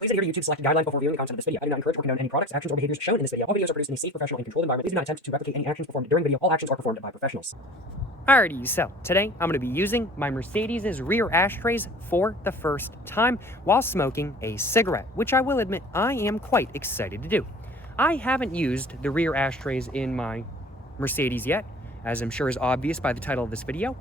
Please adhere to YouTube's selected guidelines before viewing the content of this video. I do not encourage or condone any products, actions, or behaviors shown in this video. All videos are produced in a safe, professional, and controlled environment. Please do not attempt to replicate any actions performed during video. All actions are performed by professionals. Alrighty, so today I'm going to be using my Mercedes' rear ashtrays for the first time while smoking a cigarette, which I will admit I am quite excited to do. I haven't used the rear ashtrays in my Mercedes yet, as I'm sure is obvious by the title of this video.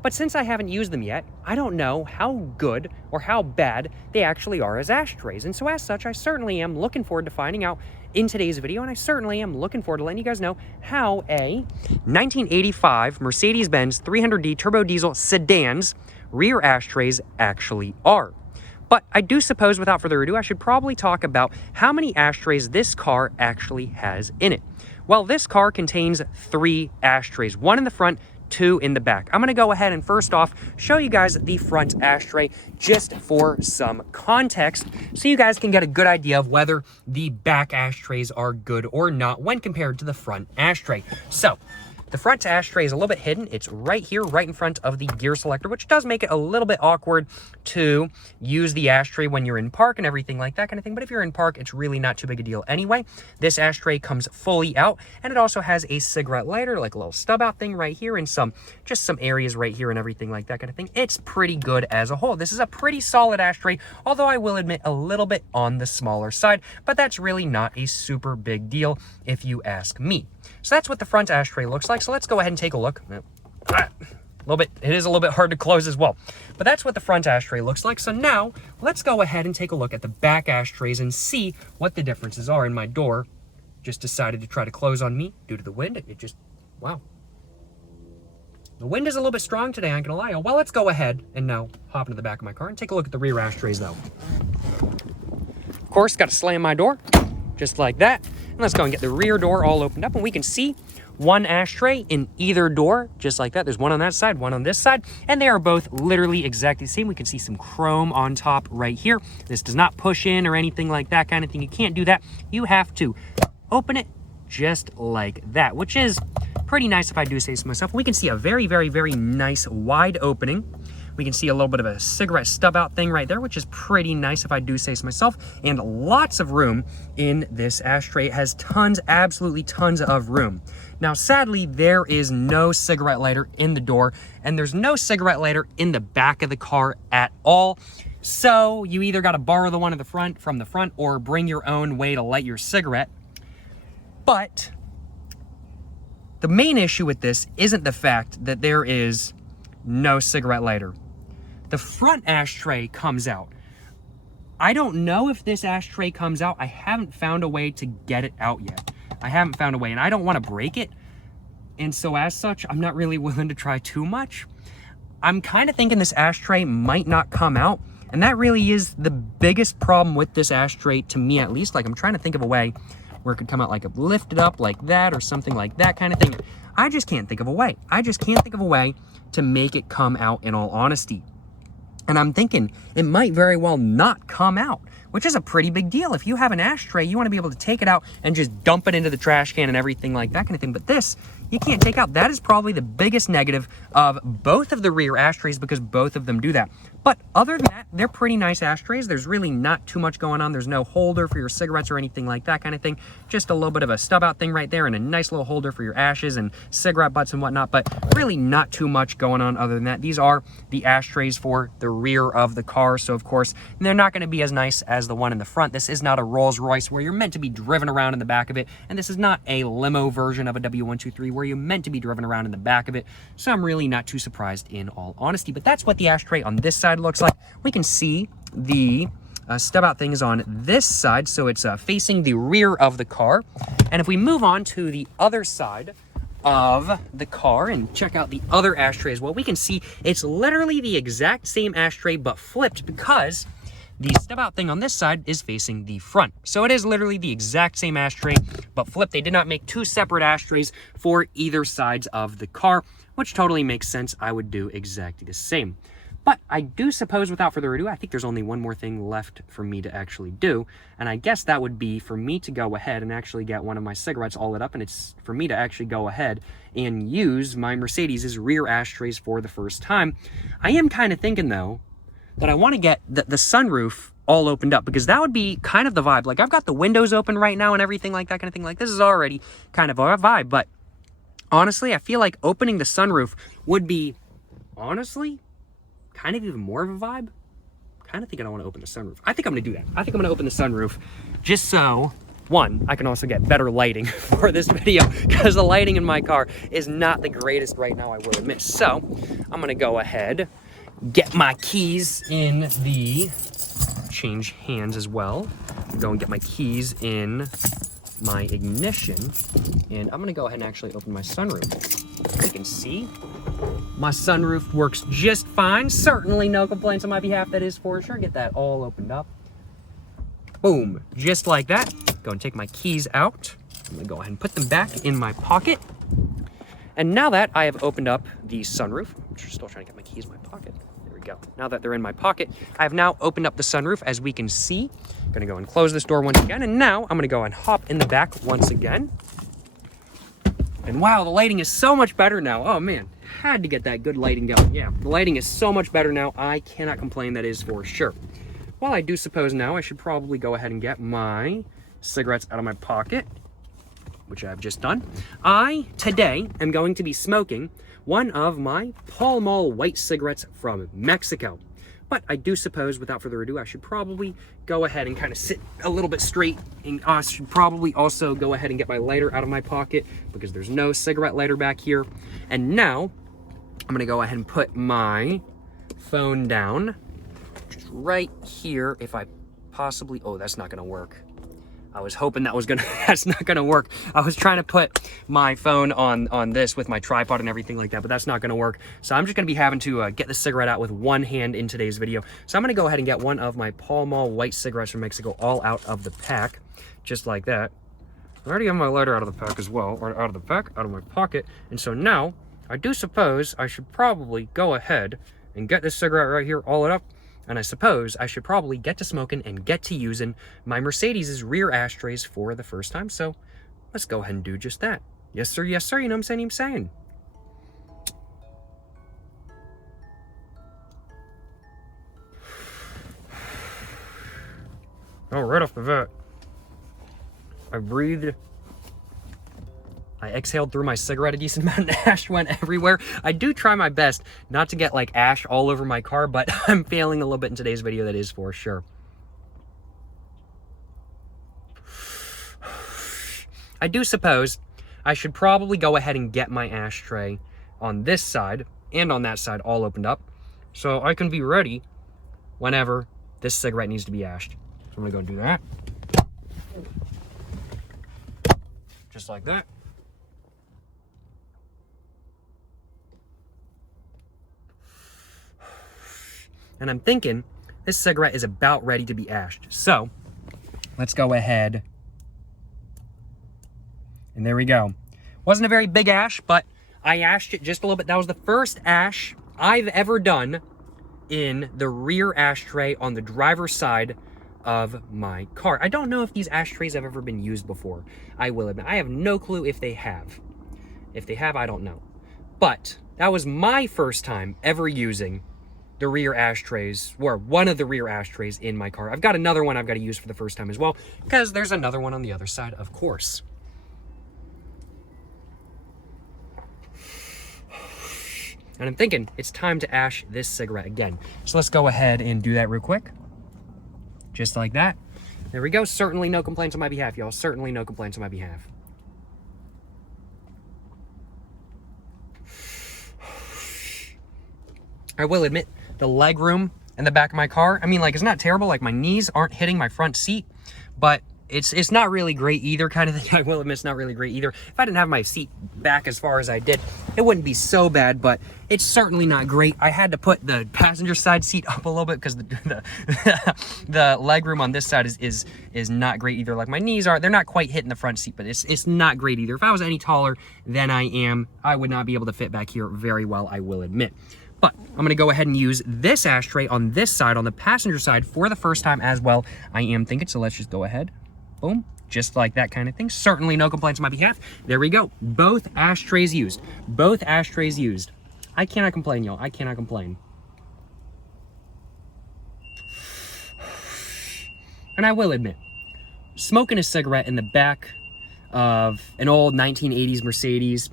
But since I haven't used them yet, I don't know how good or how bad they actually are as ashtrays. And so as such, I certainly am looking forward to finding out in today's video, and I certainly am looking forward to letting you guys know how a 1985 Mercedes-Benz 300D turbo diesel sedan's rear ashtrays actually are. But I do suppose, without further ado, I should probably talk about how many ashtrays this car actually has in it. Well, this car contains 3 ashtrays, 1 in the front, 2 in the back. I'm going to go ahead and first off show you guys the front ashtray just for some context so you guys can get a good idea of whether the back ashtrays are good or not when compared to the front ashtray. So the front ashtray is a little bit hidden. It's right here, right in front of the gear selector, which does make it a little bit awkward to use the ashtray when you're in park and everything like that kind of thing. But if you're in park, it's really not too big a deal anyway. This ashtray comes fully out, and it also has a cigarette lighter, like a little stub out thing right here, and just some areas right here and everything like that kind of thing. It's pretty good as a whole. This is a pretty solid ashtray, although I will admit a little bit on the smaller side, but that's really not a super big deal if you ask me. So that's what the front ashtray looks like. So let's go ahead and take a look. It is a little bit hard to close as well, but that's what the front ashtray looks like. So now let's go ahead and take a look at the back ashtrays and see what the differences are. And my door just decided to try to close on me due to the wind. Wow. The wind is a little bit strong today, I ain't gonna lie. Well, let's go ahead and now hop into the back of my car and take a look at the rear ashtrays though. Of course, got to slam my door just like that. And let's go and get the rear door all opened up, and we can see 1 ashtray in either door, just like that. There's 1 on that side, 1 on this side, and they are both literally exactly the same. We can see some chrome on top right here. This does not push in or anything like that kind of thing. You can't do that. You have to open it just like that, which is pretty nice if I do say so myself. We can see a very, very, very nice wide opening. We can see a little bit of a cigarette stub out thing right there, which is pretty nice if I do say so myself, and lots of room in this ashtray. It has tons, absolutely tons of room. Now, sadly, there is no cigarette lighter in the door, and there's no cigarette lighter in the back of the car at all. So you either got to borrow the one in the front from the front or bring your own way to light your cigarette. But the main issue with this isn't the fact that there is no cigarette lighter. The front ashtray comes out. I don't know if this ashtray comes out. I haven't found a way to get it out yet. I haven't found a way, and I don't want to break it. And so as such, I'm not really willing to try too much. I'm kind of thinking this ashtray might not come out, and that really is the biggest problem with this ashtray, to me at least. Like, I'm trying to think of a way where it could come out like lifted up like that or something like that kind of thing. I just can't think of a way. I just can't think of a way to make it come out, in all honesty. And I'm thinking it might very well not come out, which is a pretty big deal. If you have an ashtray, you want to be able to take it out and just dump it into the trash can and everything like that kind of thing. But this, you can't take out. That is probably the biggest negative of both of the rear ashtrays, because both of them do that. But other than that, they're pretty nice ashtrays. There's really not too much going on. There's no holder for your cigarettes or anything like that kind of thing. Just a little bit of a stub out thing right there, and a nice little holder for your ashes and cigarette butts and whatnot, but really not too much going on other than that. These are the ashtrays for the rear of the car, so of course, they're not going to be as nice as the one in the front. This is not a Rolls Royce where you're meant to be driven around in the back of it, and this is not a limo version of a W123 where you're meant to be driven around in the back of it, so I'm really not too surprised, in all honesty. But that's what the ashtray on this side looks like. We can see the stub out things on this side, so it's facing the rear of the car. And if we move on to the other side of the car and check out the other ashtray as well, we can see it's literally the exact same ashtray but flipped, because the stub out thing on this side is facing the front. So it is literally the exact same ashtray but flipped. They did not make 2 separate ashtrays for either sides of the car, which totally makes sense. I would do exactly the same. But I do suppose, without further ado, I think there's only one more thing left for me to actually do. And I guess that would be for me to go ahead and actually get one of my cigarettes all lit up. And it's for me to actually go ahead and use my Mercedes' rear ashtrays for the first time. I am kind of thinking, though, that I want to get the sunroof all opened up, because that would be kind of the vibe. Like, I've got the windows open right now and everything like that kind of thing. Like, this is already kind of a vibe, but honestly, I feel like opening the sunroof would be, honestly, kind of even more of a vibe. Kind of thinking I want to open the sunroof. I think I'm going to do that. I think I'm going to open the sunroof just so, one, I can also get better lighting for this video, because the lighting in my car is not the greatest right now, I will admit. So, I'm going to go ahead, get my keys in the, change hands as well. Go and get my keys in my ignition, and I'm going to go ahead and actually open my sunroof. You can see my sunroof works just fine. Certainly no complaints on my behalf, that is for sure. Get that all opened up. Boom, just like that. Go and take my keys out. I'm gonna go ahead and put them back in my pocket. And now that I have opened up the sunroof, I'm still trying to get my keys in my pocket. There we go. Now that they're in my pocket, I have now opened up the sunroof, as we can see. I'm gonna go and close this door once again, and now I'm gonna go and hop in the back once again. And wow, the lighting is so much better now. Oh man, had to get that good lighting going. Yeah, the lighting is so much better now. I cannot complain, that is for sure. Well, I do suppose now I should probably go ahead and get my cigarettes out of my pocket, which I've just done. I, today, am going to be smoking one of my Pall Mall white cigarettes from Mexico. But I do suppose, without further ado, I should probably go ahead and kind of sit a little bit straight. And I should probably also go ahead and get my lighter out of my pocket, because there's no cigarette lighter back here. And now, I'm gonna go ahead and put my phone down, just right here, if I possibly, oh, that's not gonna work. I was hoping that was gonna, that's not gonna work. I was trying to put my phone on this with my tripod and everything like that, but that's not gonna work. So I'm just gonna be having to get the cigarette out with one hand in today's video. So I'm gonna go ahead and get one of my Pall Mall white cigarettes from Mexico all out of the pack, just like that. I already have my lighter out of the pack as well, or out of the pack, out of my pocket. And so now, I do suppose I should probably go ahead and get this cigarette right here, all it up. And I suppose I should probably get to smoking and get to using my Mercedes' rear ashtrays for the first time. So let's go ahead and do just that. Yes, sir. Yes, sir. You know what I'm saying? Oh, right off the bat, I breathed. I exhaled through my cigarette a decent amount, and ash went everywhere. I do try my best not to get like ash all over my car, but I'm failing a little bit in today's video, that is for sure. I do suppose I should probably go ahead and get my ashtray on this side and on that side all opened up, so I can be ready whenever this cigarette needs to be ashed. So I'm gonna go do that. Just like that. And I'm thinking this cigarette is about ready to be ashed. So let's go ahead. And there we go. Wasn't a very big ash, but I ashed it just a little bit. That was the first ash I've ever done in the rear ashtray on the driver's side of my car. I don't know if these ashtrays have ever been used before. I will admit, I have no clue if they have. If they have, I don't know. But that was my first time ever using the rear ashtrays, or one of the rear ashtrays in my car. I've got another one I've got to use for the first time as well, because there's another one on the other side, of course. And I'm thinking it's time to ash this cigarette again. So let's go ahead and do that real quick. Just like that. There we go. Certainly no complaints on my behalf, y'all. Certainly no complaints on my behalf. I will admit, the leg room in the back of my car, I mean, like, it's not terrible. Like, my knees aren't hitting my front seat, but it's not really great either, kind of thing. I will admit, it's not really great either. If I didn't have my seat back as far as I did, it wouldn't be so bad, but it's certainly not great. I had to put the passenger side seat up a little bit because the leg room on this side is not great either. Like, my knees they're not quite hitting the front seat, but it's not great either. If I was any taller than I am, I would not be able to fit back here very well, I will admit. But I'm going to go ahead and use this ashtray on this side, on the passenger side, for the first time as well, I am thinking. So let's just go ahead. Boom. Just like that kind of thing. Certainly no complaints on my behalf. There we go. Both ashtrays used. Both ashtrays used. I cannot complain, y'all. I cannot complain. And I will admit, smoking a cigarette in the back of an old 1980s Mercedes,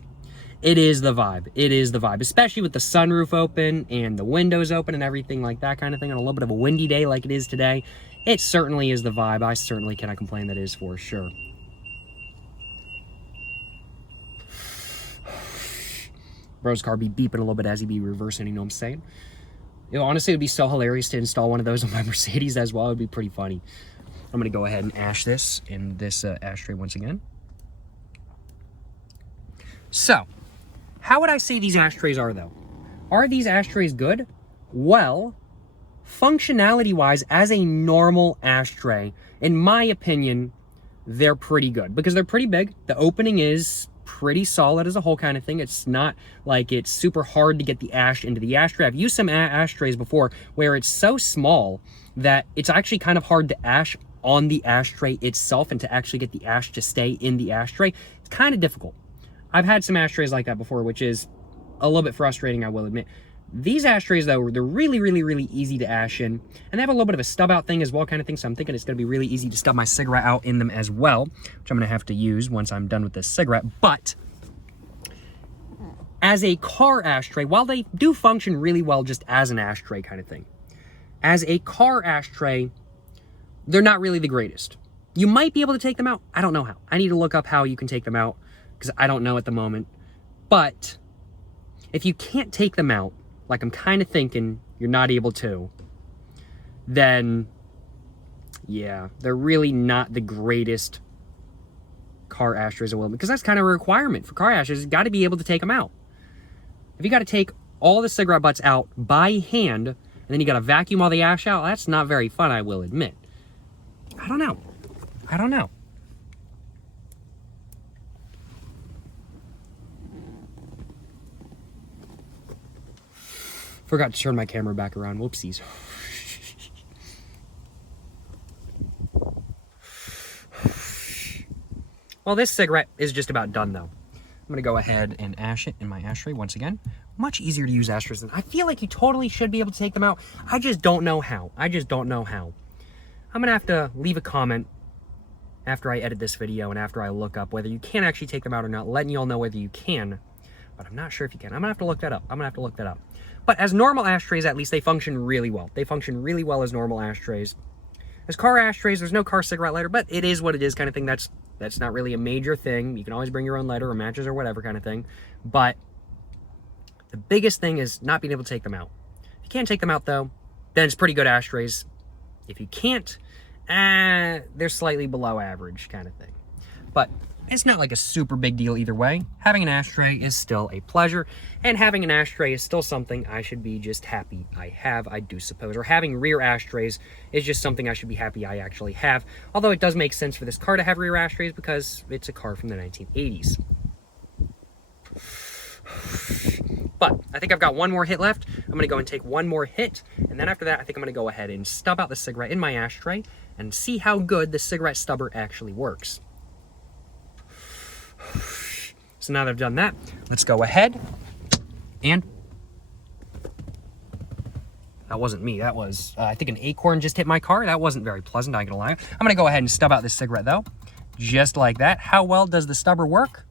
it is the vibe. It is the vibe, especially with the sunroof open and the windows open and everything like that kind of thing on a little bit of a windy day like it is today. It certainly is the vibe. I certainly cannot complain, that is for sure. Bro's car be beeping a little bit as he be reversing, you know what I'm saying? Honestly, it would be so hilarious to install one of those on my Mercedes as well. It would be pretty funny. I'm going to go ahead and ash this in this ashtray once again. So, how would I say these ashtrays are, though? Are these ashtrays good? Well, functionality-wise, as a normal ashtray, in my opinion, they're pretty good because they're pretty big. The opening is pretty solid as a whole kind of thing. It's not like it's super hard to get the ash into the ashtray. I've used some ashtrays before where it's so small that it's actually kind of hard to ash on the ashtray itself and to actually get the ash to stay in the ashtray. It's kind of difficult. I've had some ashtrays like that before, which is a little bit frustrating, I will admit. These ashtrays, though, they're really, really, really easy to ash in. And they have a little bit of a stub out thing as well kind of thing, so I'm thinking it's going to be really easy to stub my cigarette out in them as well, which I'm going to have to use once I'm done with this cigarette. But as a car ashtray, while they do function really well just as an ashtray kind of thing, as a car ashtray, they're not really the greatest. You might be able to take them out. I don't know how. I need to look up how you can take them out because I don't know at the moment. But if you can't take them out, like I'm kind of thinking you're not able to, then yeah, they're really not the greatest car ashtrays as well, because that's kind of a requirement for car ashtrays. You've got to be able to take them out. If you got to take all the cigarette butts out by hand, and then you got to vacuum all the ash out, that's not very fun, I will admit. I don't know. I don't know. Forgot to turn my camera back around. Whoopsies. Well, this cigarette is just about done, though. I'm going to go ahead and ash it in my ashtray once again. Much easier to use ashtrays than... I feel like you totally should be able to take them out. I just don't know how. I just don't know how. I'm going to have to leave a comment after I edit this video and after I look up whether you can actually take them out or not, letting you all know whether you can. But I'm not sure if you can. I'm going to have to look that up. I'm going to have to look that up. But as normal ashtrays, at least, they function really well. They function really well as normal ashtrays. As car ashtrays, there's no car cigarette lighter, but it is what it is kind of thing. That's not really a major thing. You can always bring your own lighter or matches or whatever kind of thing. But the biggest thing is not being able to take them out. If you can't take them out, though, then it's pretty good ashtrays. If you can't, they're slightly below average kind of thing. But it's not like a super big deal either way. Having an ashtray is still a pleasure, and having an ashtray is still something I should be just happy I do suppose. Or having rear ashtrays is just something I should be happy I actually have. Although it does make sense for this car to have rear ashtrays because it's a car from the 1980s. But I think I've got one more hit left. I'm going to go and take one more hit, and then after that, I think I'm going to go ahead and stub out the cigarette in my ashtray and see how good the cigarette stubber actually works. So now that I've done that, let's go ahead and... That wasn't me. That was, I think an acorn just hit my car. That wasn't very pleasant, I ain't gonna lie. I'm going to go ahead and stub out this cigarette, though. Just like that. How well does the stubber work?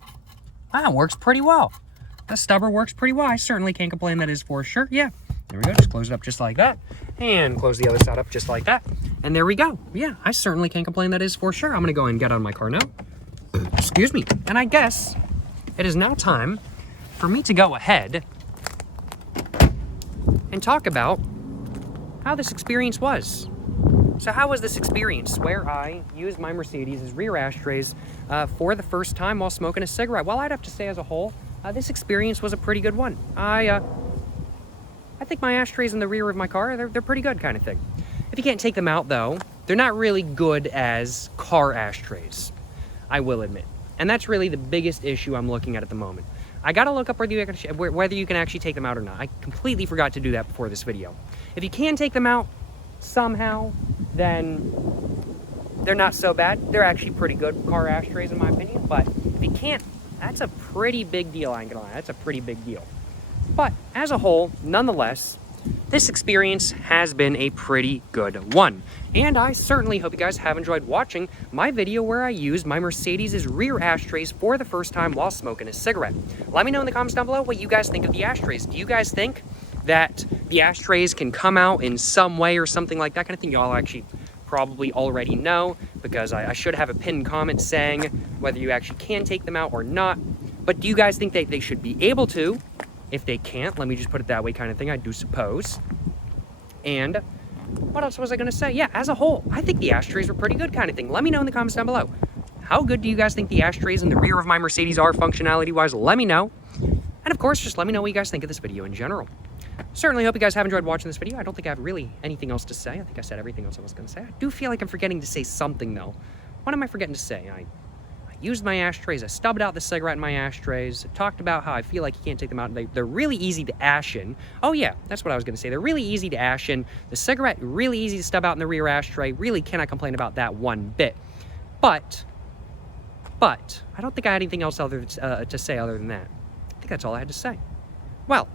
Ah, it works pretty well. The stubber works pretty well. I certainly can't complain, that is for sure. Yeah, there we go. Just close it up just like that. And close the other side up just like that. And there we go. Yeah, I certainly can't complain, that is for sure. I'm going to go and get out of my car now. Excuse me. And I guess it is now time for me to go ahead and talk about how this experience was. So how was this experience where I used my Mercedes as rear ashtrays for the first time while smoking a cigarette? Well, I'd have to say as a whole, this experience was a pretty good one. I think my ashtrays in the rear of my car, they're pretty good kind of thing. If you can't take them out, though, they're not really good as car ashtrays, I will admit. And that's really the biggest issue I'm looking at the moment. I gotta look up whether you can actually take them out or not. I completely forgot to do that before this video. If you can take them out somehow, then they're not so bad. They're actually pretty good car ashtrays in my opinion, but if you can't, that's a pretty big deal, I ain't gonna lie. That's a pretty big deal. But as a whole, nonetheless, this experience has been a pretty good one. And I certainly hope you guys have enjoyed watching my video where I used my Mercedes' rear ashtrays for the first time while smoking a cigarette. Let me know in the comments down below what you guys think of the ashtrays. Do you guys think that the ashtrays can come out in some way or something like that kind of thing? Y'all actually probably already know, because I should have a pinned comment saying whether you actually can take them out or not. But do you guys think that they should be able to? If they can't, let me just put it that way kind of thing, I do suppose. And what else was I going to say? Yeah, as a whole, I think the ashtrays were pretty good kind of thing. Let me know in the comments down below. How good do you guys think the ashtrays in the rear of my Mercedes are functionality-wise? Let me know. And of course, just let me know what you guys think of this video in general. Certainly hope you guys have enjoyed watching this video. I don't think I have really anything else to say. I think I said everything else I was going to say. I do feel like I'm forgetting to say something, though. What am I forgetting to say? I used my ashtrays. I stubbed out the cigarette in my ashtrays. I talked about how I feel like you can't take them out. They're really easy to ash in. Oh, yeah, that's what I was going to say. They're really easy to ash in. The cigarette, really easy to stub out in the rear ashtray. Really cannot complain about that one bit. But, I don't think I had anything else to say other than that. I think that's all I had to say. Well,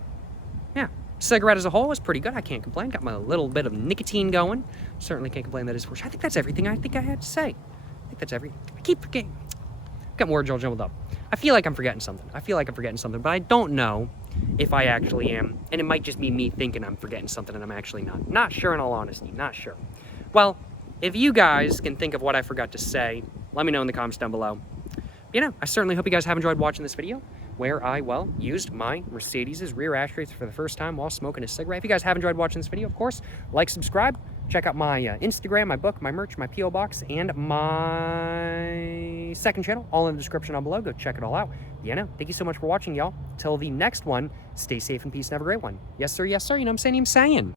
yeah. Cigarette as a whole was pretty good. I can't complain. Got my little bit of nicotine going. Certainly can't complain that is for sure. I think that's everything I think I had to say. I think that's everything. I keep forgetting. Got words all jumbled up. I feel like I'm forgetting something. But I don't know if I actually am. And it might just be me thinking I'm forgetting something and I'm actually not. Not sure, in all honesty. Not sure. Well, if you guys can think of what I forgot to say, let me know in the comments down below. You know, I certainly hope you guys have enjoyed watching this video, where I, well, used my Mercedes' rear ashtrays for the first time while smoking a cigarette. If you guys have enjoyed watching this video, of course, like, subscribe, check out my Instagram, my book, my merch, my P.O. box, and my second channel, all in the description down below. Go check it all out. You know, thank you so much for watching, y'all. Till the next one, stay safe and peace and have a great one. Yes, sir, you know what I'm saying?